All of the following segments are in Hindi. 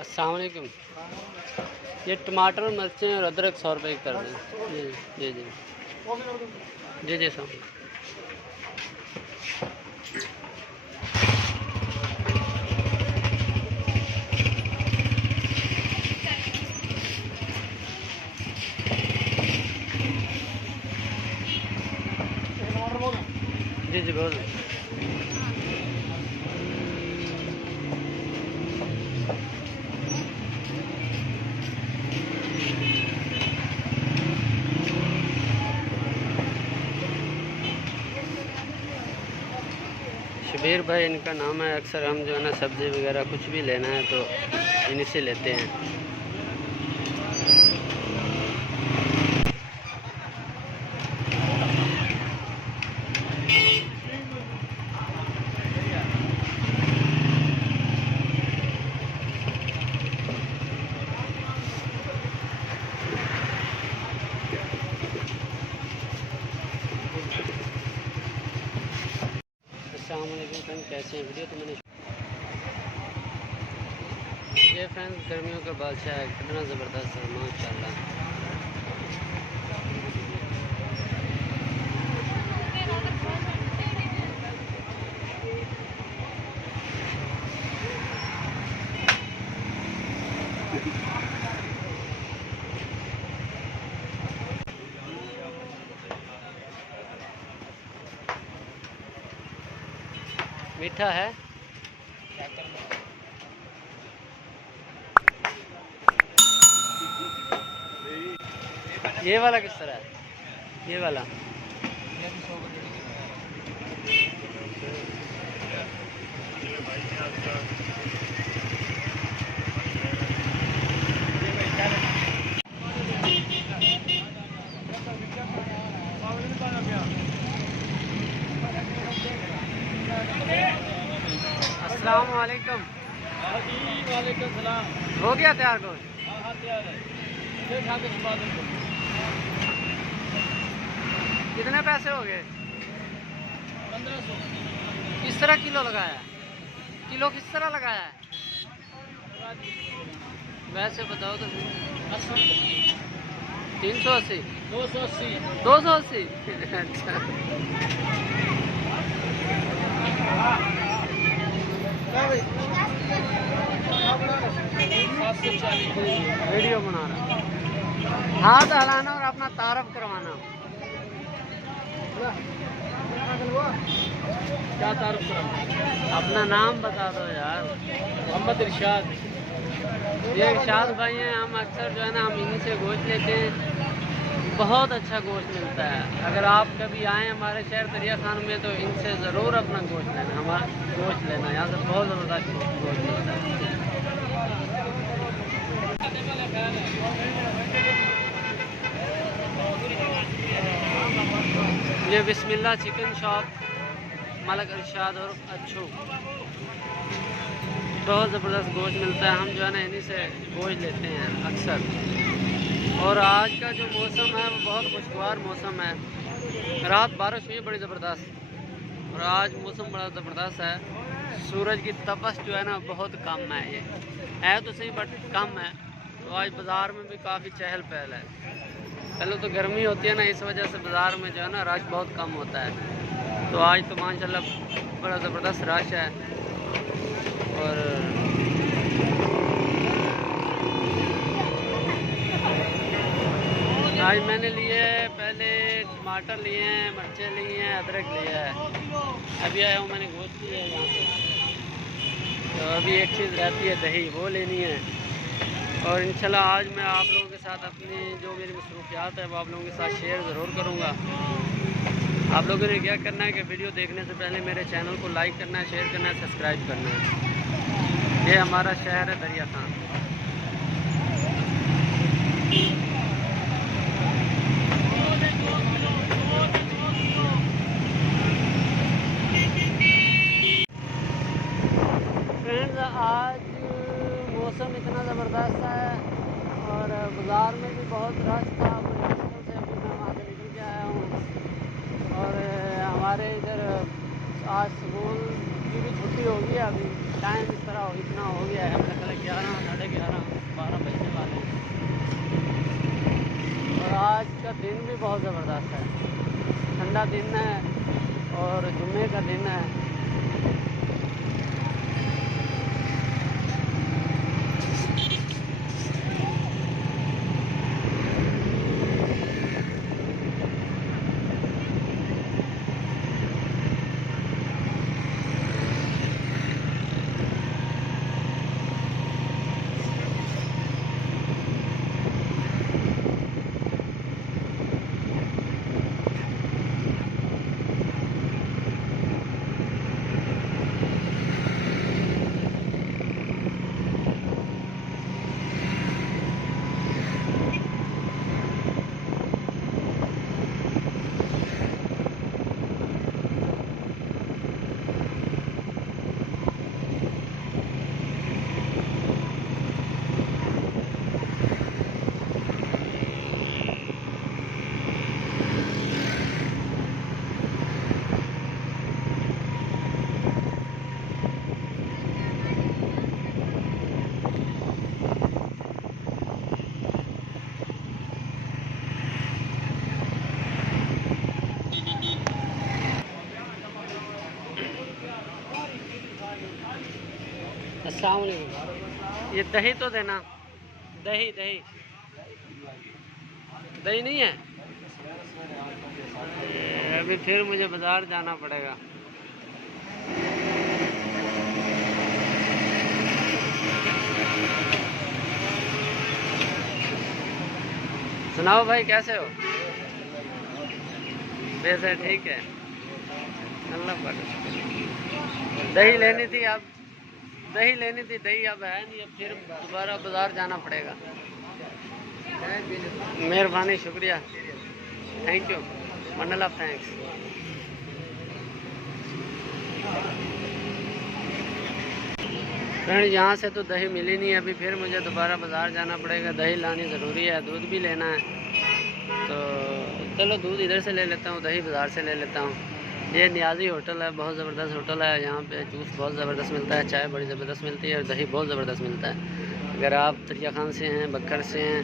अस्सलाम वालेकुम। ये टमाटर मिर्चें और अदरक 100 रुपये की कर दें। जी जी जी जी जी सर। जी जी बोल। शबीर भाई इनका नाम है। अक्सर हम जो है ना सब्ज़ी वगैरह कुछ भी लेना है तो इन्हीं से लेते हैं। अस्सलामुअलैकुम फ्रेंड, कैसे हैं? वीडियो तो मैंने ये फ्रेंड्स गर्मियों का बादशाह है, कितना ज़बरदस्त है माशाल्लाह। मीठा है। ये वाला किस तरह है? ये वाला अस्सलाम वालेकुम। वालेकुम सलाम। हो गया तैयार गोश्त? हाँ तैयार है। कितने पैसे हो गए? 1500। किस तरह किलो लगाया है? किलो किस तरह लगाया है? वैसे बताओ तो। 380 280 280 अच्छा वीडियो बना रहा, हाथ हलाना और अपना तारफ करवाना। क्या तारुफ करा? अपना नाम बता दो यार। मोहम्मद इरशाद। ये इरशाद भाई हैं। हम अक्सर जो है ना हम इन्हीं से गोश्त लेते हैं। बहुत अच्छा गोश्त मिलता है। अगर आप कभी आएँ हमारे शहर दरिया खान में तो इनसे ज़रूर अपना गोश्त लेना, हमारा गोश्त लेना। यहाँ से बहुत ज़बरदस्त गोश्त मिलता है। ये बिस्मिल्लाह चिकन शॉप, मलक इरशाद और अच्छू। बहुत ज़बरदस्त गोश्त मिलता है। हम जो है ना इन्हीं से गोश्त लेते हैं अक्सर। और आज का जो मौसम है वो बहुत खुशगवार मौसम है। रात बारिश हुई बड़ी ज़बरदस्त और आज मौसम बड़ा ज़बरदस्त है। सूरज की तपश जो है ना बहुत कम है। ये है तो सही बट कम है। तो आज बाज़ार में भी काफ़ी चहल पहल है। पहले तो गर्मी होती है ना, इस वजह से बाज़ार में जो है ना रश बहुत कम होता है। तो आज तो माशाल्लाह बड़ा ज़बरदस्त रश है। और आज मैंने लिए पहले टमाटर लिए हैं, मिर्चें ली हैं, अदरक लिया है। अभी आया हूँ मैंने गोश्त लिया है यहाँ से। तो अभी एक चीज़ रहती है दही, वो लेनी है। और इंशाल्लाह आज मैं आप लोगों के साथ अपनी जो मेरी मसरूफियात है वो आप लोगों के साथ शेयर ज़रूर करूँगा। आप लोगों ने क्या करना है कि वीडियो देखने से पहले मेरे चैनल को लाइक करना है, शेयर करना है, सब्सक्राइब करना है। ये हमारा शहर है दरिया खान। फ्रेंड्स आज मौसम इतना ज़बरदस्त है और बाज़ार में भी बहुत रश था। बड़ी मुश्किल से अभी मैं वहाँ से निकल के आया हूँ। और हमारे इधर आज स्कूल की भी छुट्टी हो गई है। अभी टाइम इस तरह इतना हो गया है, मेरा ख्याल 11, साढ़े 11, 12 बजने वाले हैं। और आज का दिन भी बहुत ज़बरदस्त है, ठंडा दिन है और जुम्मे का दिन है। अस्सलाम वालेकुम। ये दही तो देना, दही दही दही नहीं है। अभी फिर मुझे बाज़ार जाना पड़ेगा। सुनाओ भाई, कैसे हो? वैसे ठीक है, अल्लाह पाक। दही लेनी थी, अब दही लेनी थी, दही अब है नहीं, अब फिर दोबारा बाज़ार जाना पड़ेगा। मेहरबानी, शुक्रिया, thank you, bundle of thanks. Friend, यहाँ से तो दही मिली नहीं, अभी फिर मुझे दोबारा बाज़ार जाना पड़ेगा। दही लानी ज़रूरी है, दूध भी लेना है, तो चलो दूध इधर से ले लेता हूँ, दही बाज़ार से ले लेता हूँ। ये नियाज़ी होटल है, बहुत ज़बरदस्त होटल है। यहाँ पे जूस बहुत ज़बरदस्त मिलता है, चाय बड़ी ज़बरदस्त मिलती है और दही बहुत ज़बरदस्त मिलता है। अगर आप तरिया खान से हैं, बकर से हैं,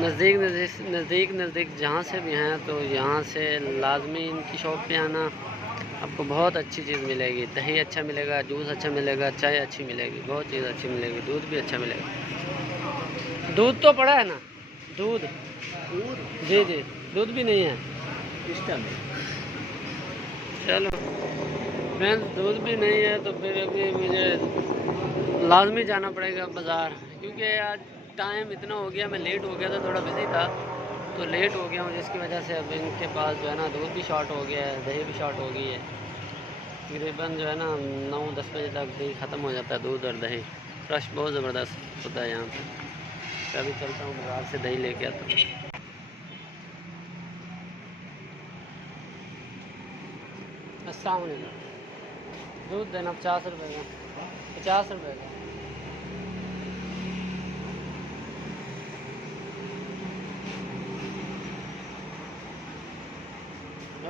नज़दीक जहाँ से भी हैं, तो यहाँ से लाजमी इनकी शॉप पे आना। आपको बहुत अच्छी चीज़ मिलेगी, दही अच्छा मिलेगा, जूस अच्छा मिलेगा, चाय अच्छी मिलेगी, बहुत चीज़ अच्छी मिलेगी, दूध भी अच्छा मिलेगा। दूध तो पड़ा है ना? दूध जी जी, दूध भी नहीं है इस टाइम। चलो फ्रेंड्स, दूध भी नहीं है तो फिर अभी मुझे लाजमी जाना पड़ेगा बाज़ार, क्योंकि आज टाइम इतना हो गया, मैं लेट हो गया था, थोड़ा बिजी था तो लेट हो गया हूँ, जिसकी वजह से अब इनके पास जो है ना दूध भी शॉर्ट हो गया है, दही भी शॉर्ट हो गई है। तकरीबन जो है ना 9-10 बजे तक दही ख़त्म हो जाता है, दूध और दही फ्रेश बहुत ज़बरदस्त होता है यहाँ पर। अभी चलता हूँ बाज़ार से दही लेके आता हूँ। अस्सलाम वालेकुम। दूध देना 50 रुपये का, 50 रुपये का।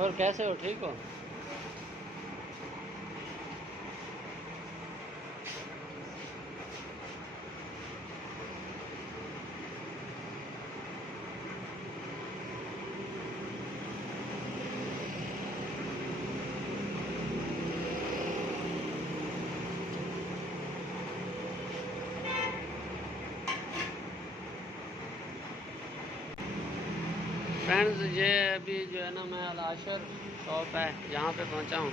और कैसे हो, ठीक हो? फ्रेंड्स, ये अभी जो है ना मैं अल-आशर शॉप है यहाँ पे पहुँचा हूँ,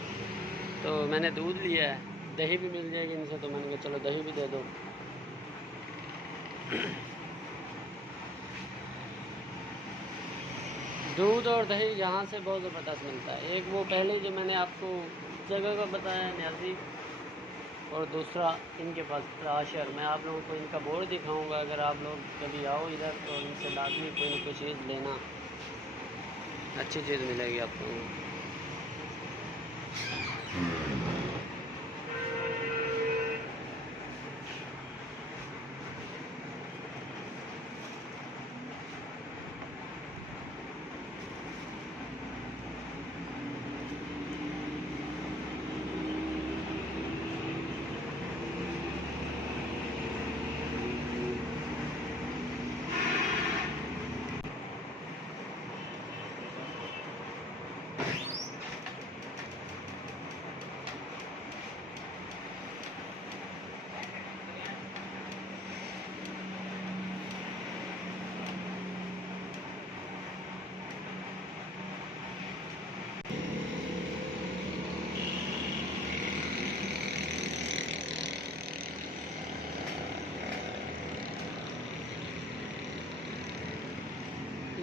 तो मैंने दूध लिया है, दही भी मिल जाएगी इनसे, तो मैंने कहा चलो दही भी दे दो। दूध और दही यहाँ से बहुत ज़बरदस्त मिलता है। एक वो पहले जो मैंने आपको जगह का बताया न्याजी, और दूसरा इनके पास अल-आशर। मैं आप लोगों को इनका बोर्ड दिखाऊंगा, अगर आप लोग कभी आओ इधर तो इनसे लाजमी कोई ना कोई चीज़ लेना, अच्छी चीज़ मिलेगी आपको।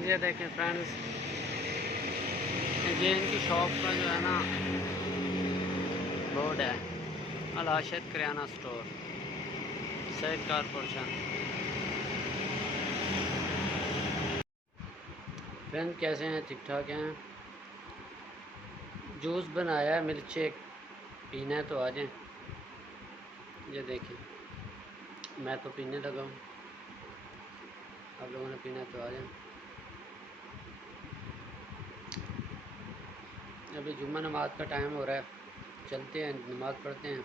ये देखें फ्रेंड्स, ये इनकी शॉप का जो है ना बोर्ड है, अल आशिद किराना स्टोर, सैयद कारपोरेशन। फ्रेंड्स कैसे हैं, ठीक ठाक हैं। जूस बनाया है, मिल्क शेक पीना है तो आ जाएं। ये देखें, मैं तो पीने लगा हूँ, आप लोगों ने पीना है तो आ जाएं। अभी जुम्मा नमाज का टाइम हो रहा है, चलते हैं नमाज पढ़ते हैं।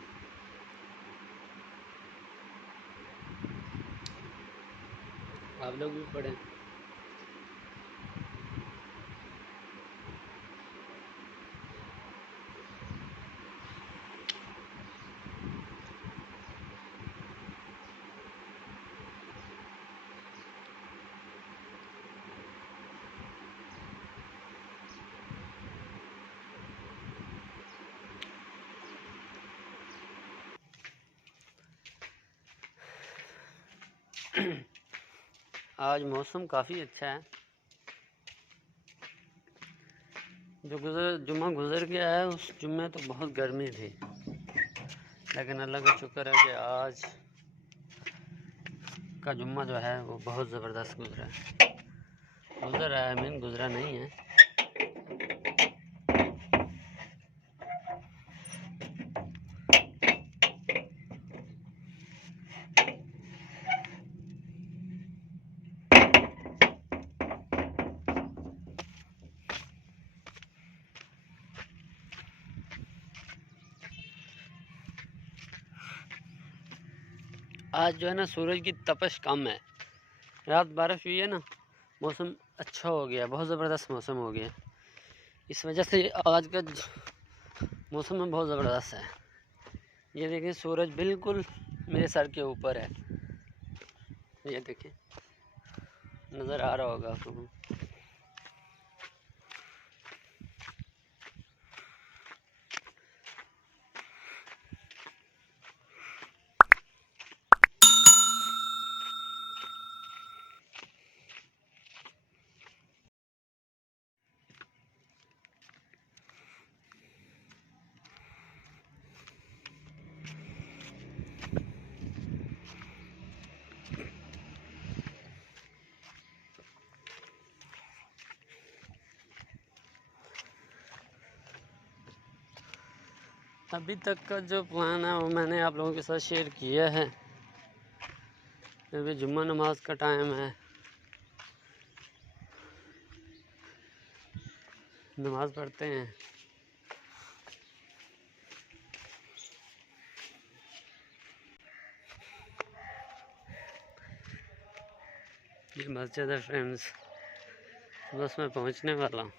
आप लोग भी पढ़ें। आज मौसम काफ़ी अच्छा है। जो जुम्मा गुज़र गया है उस जुम्मे तो बहुत गर्मी थी, लेकिन अल्लाह का शुक्र है कि आज का जुम्मा जो है वो बहुत ज़बरदस्त गुज़रा है। गुज़र है, आई मीन गुज़रा नहीं है। आज जो है ना सूरज की तपश कम है, रात बारिश हुई है ना, मौसम अच्छा हो गया, बहुत ज़बरदस्त मौसम हो गया। इस वजह से आज का मौसम में बहुत ज़बरदस्त है। ये देखिए सूरज बिल्कुल मेरे सर के ऊपर है, ये देखिए नज़र आ रहा होगा आपको। अभी तक का जो प्लान है वो मैंने आप लोगों के साथ शेयर किया है। अभी जुम्मा नमाज का टाइम है, नमाज पढ़ते हैं। ये मस्जिद है फ्रेंड्स, बस मैं पहुंचने वाला हूँ।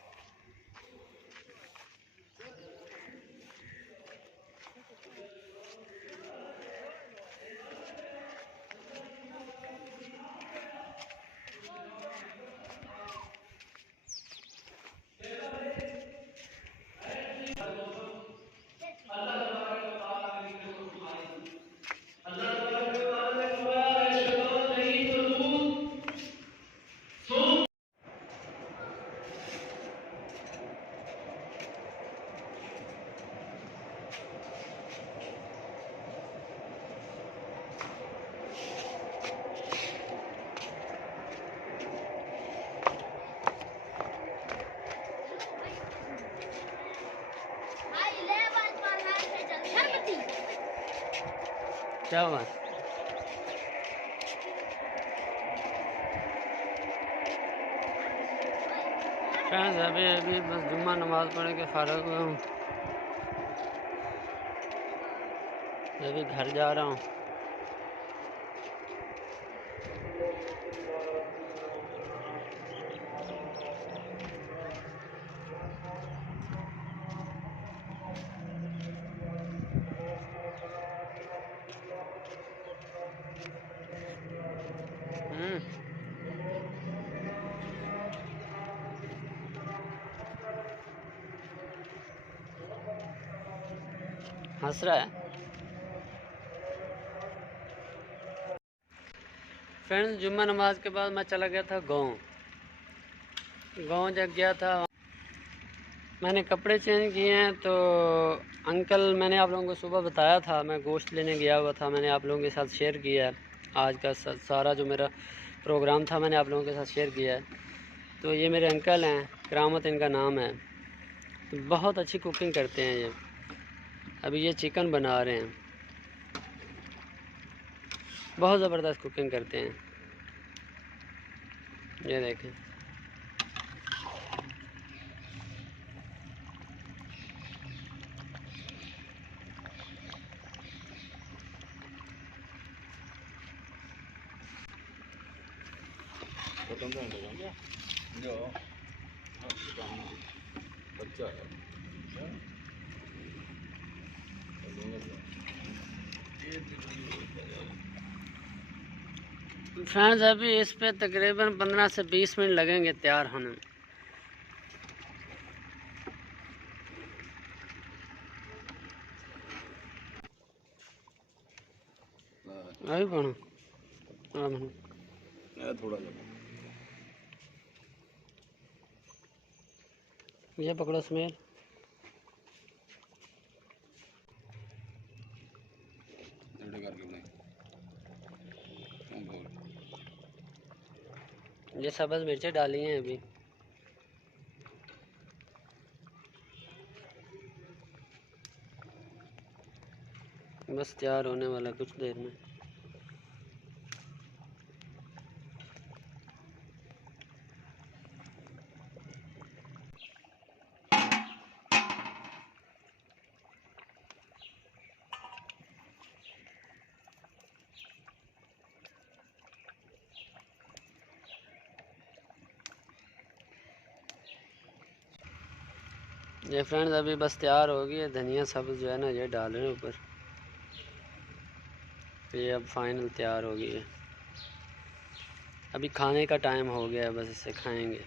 क्या हुआ? फ्रेंड्स अभी बस जुम्मा नमाज पढ़ के फारग हुआ हूँ, अभी घर जा रहा हूँ। हंस रहा है। फ्रेंड्स जुम्मा नमाज के बाद मैं चला गया था गाँव। गांव जब गया था मैंने कपड़े चेंज किए हैं। तो अंकल, मैंने आप लोगों को सुबह बताया था, मैं गोश्त लेने गया हुआ था, मैंने आप लोगों के साथ शेयर किया है। आज का सारा जो मेरा प्रोग्राम था मैंने आप लोगों के साथ शेयर किया है। तो ये मेरे अंकल हैं, करामत इनका नाम है। तो बहुत अच्छी कुकिंग करते हैं ये। अभी ये चिकन बना रहे हैं, बहुत ज़बरदस्त कुकिंग करते हैं। ये देखें, फ्रेंड्स अभी इस पे तकरीबन 15 से 20 मिनट लगेंगे तैयार होने में। अभी बनो थोड़ा ये पकड़ो स्मेल। ये सब्ज़ मिर्चें डाली हैं अभी। बस तैयार होने वाला कुछ देर में। ये फ्रेंड्स अभी बस तैयार हो गई है। धनिया सब्ज़ जो है ना ये डाल रहे हैं ऊपर। ये अब फाइनल तैयार हो गई है। अभी खाने का टाइम हो गया है, बस इसे खाएंगे।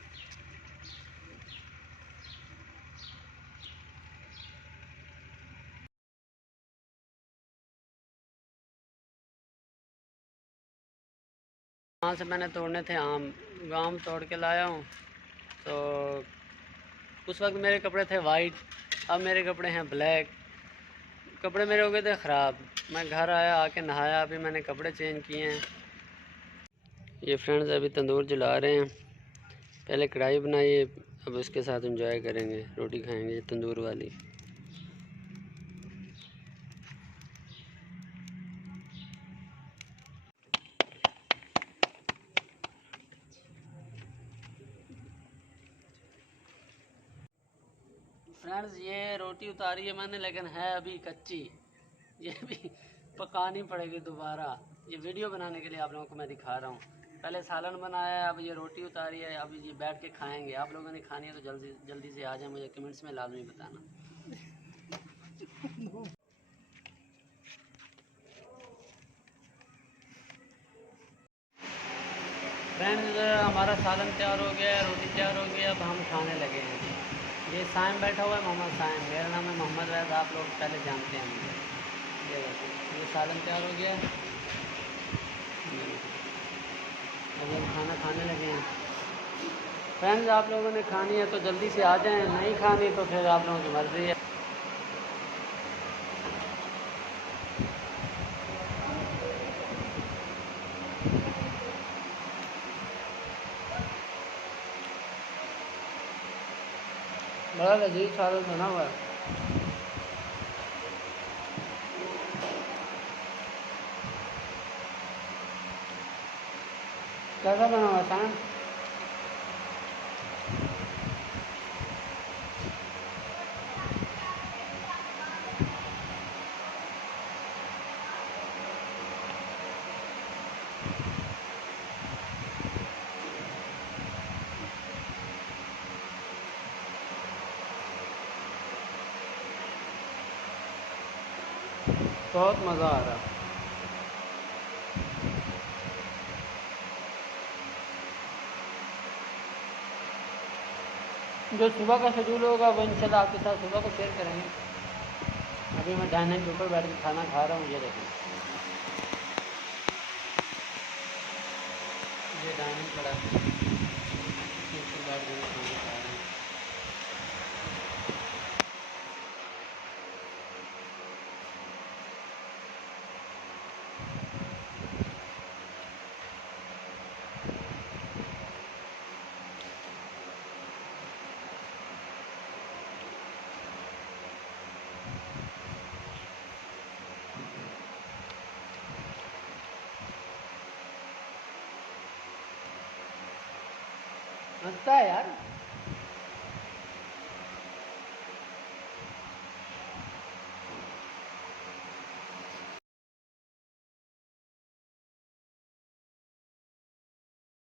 वहाँ से मैंने तोड़ने थे आम, आम तोड़ के लाया हूँ। तो उस वक्त मेरे कपड़े थे वाइट, अब मेरे कपड़े हैं ब्लैक। कपड़े मेरे हो गए थे ख़राब। मैं घर आया, आके नहाया, अभी मैंने कपड़े चेंज किए हैं। ये फ्रेंड्स अभी तंदूर जला रहे हैं। पहले कढ़ाई बनाई है, अब उसके साथ एंजॉय करेंगे, रोटी खाएंगे तंदूर वाली। फ्रेंड्स ये रोटी उतारी है मैंने, लेकिन है अभी कच्ची। ये भी पकानी पड़ेगी दोबारा। ये वीडियो बनाने के लिए आप लोगों को मैं दिखा रहा हूँ। पहले सालन बनाया है, अब ये रोटी उतारी है, अब ये बैठ के खाएंगे। आप लोगों ने खानी है तो जल्दी जल्दी से आ जाए, मुझे कमेंट्स में लाजमी बताना। फ्रेंड्स हमारा सालन तैयार हो गया है, रोटी तैयार हो गई है, अब हम खाने लगे हैं। ये साइम बैठा हुआ है, मोहम्मद साइम। मेरा नाम है मोहम्मद वैद, आप लोग पहले जानते हैं मुझे। ये देखो, ये सालन तैयार हो गया है। अब हम खाना खाने लगे हैं। फ्रेंड्स आप लोगों ने खानी है तो जल्दी से आ जाएं, नहीं खानी तो फिर आप लोगों की मर्ज़ी है। बड़ा लजीज सालन बना हुआ है। कैसा बना हुआ सालन? बहुत मज़ा आ रहा। जो सुबह का शेड्यूल होगा वो इंशाल्लाह आपके साथ सुबह को शेयर करेंगे। अभी मैं डाइनिंग के ऊपर बैठ के खाना खा रहा हूँ। ये देखिए, ये डाइनिंग पड़ा है। हंसता है यार।